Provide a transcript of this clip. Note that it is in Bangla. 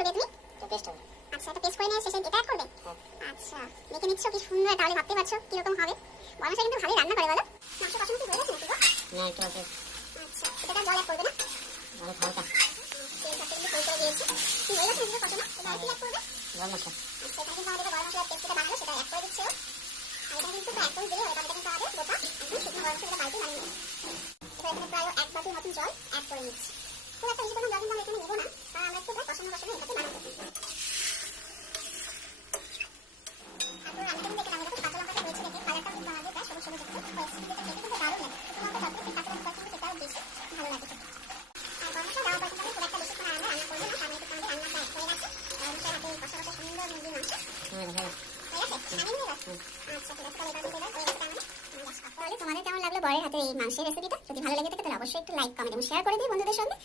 করবে তুমি? তো পেস্ট হবে। আচ্ছা, এটা পেস্ট করে নিয়ে শেষে এটা অ্যাড করবে? আচ্ছা, দেখে নিচ্ছ কি সুন্দর, তাহলে ভাবতে পারছো কিরকম হবে। বর্ণাশা কিন্তু ভালোই রান্না করে বলো। মাংস কষানো কি হয়ে গেছে নাকি গো? না একটু আছে। আচ্ছা, এটা জল অ্যাড করবে না? অনেক হালকা। তেল সাথে কিন্তু ফ্রাই করে দিয়েছি। কি হয়ে গেছে নাকি কষানো? এটা আর কি অ্যাড করবে? গরম মশলা। আচ্ছা, এটা কিন্তু আমাদের গরম মশলার পেস্টটা বানালো সেটা অ্যাড করে দিচ্ছি। আর এটা কিন্তু একদম দিলে হয়, এটা কিন্তু আমাদের গোটা একদম শুকনো গরম মশলা বাড়িতে বানিয়ে নিই। এবার এখানে প্রায় 1 বাটির মতন জল অ্যাড করে নিচ্ছি। খুব একটা বেশি পরিমাণ জল কিন্তু আমরা এখানে নেবো না, কারণ আমরা একটু কষানো কষানো এটাকে বানাবো। তারপর আমি কিন্তু দেখলাম এটা কাঁচা লঙ্কাটা হয়েছে দেখে কালারটা কিন্তু আমাদের প্রায় সবুজ সবুজ একটু হয়েছে, কিন্তু এটা খেতে কিন্তু দারুণ লাগে। শুকনো লঙ্কা যতটুকু কাঁচা লঙ্কা কিন্তু সেটাও বেশি ভালো লাগে খেতে। আর গরম মশলা দেওয়ার পর কিন্তু আমি খুব একটা বেশিক্ষণ রান্না করবো না, কারণ একটু আমাদের রান্নাটা এক হয়ে গেছে। গরম মশলা হাতে কষা কষা সুন্দর মুরগির মাংস হ্যাঁ হয়ে গেছে। হয়ে গেছে, নামিয়ে নিয়ে গেছে। আচ্ছা ঠিক আছে, তাহলে এবার কিন্তু এবার হয়ে গেছে। তাহলে তোমাদের কেমন লাগলো বরের হাতের এই মাংসের রেসিপিটা? যদি ভালো লেগে থাকে তাহলে অবশ্যই একটু লাইক, কমেন্ট এবং শেয়ার করে দিই বন্ধুদের সঙ্গে।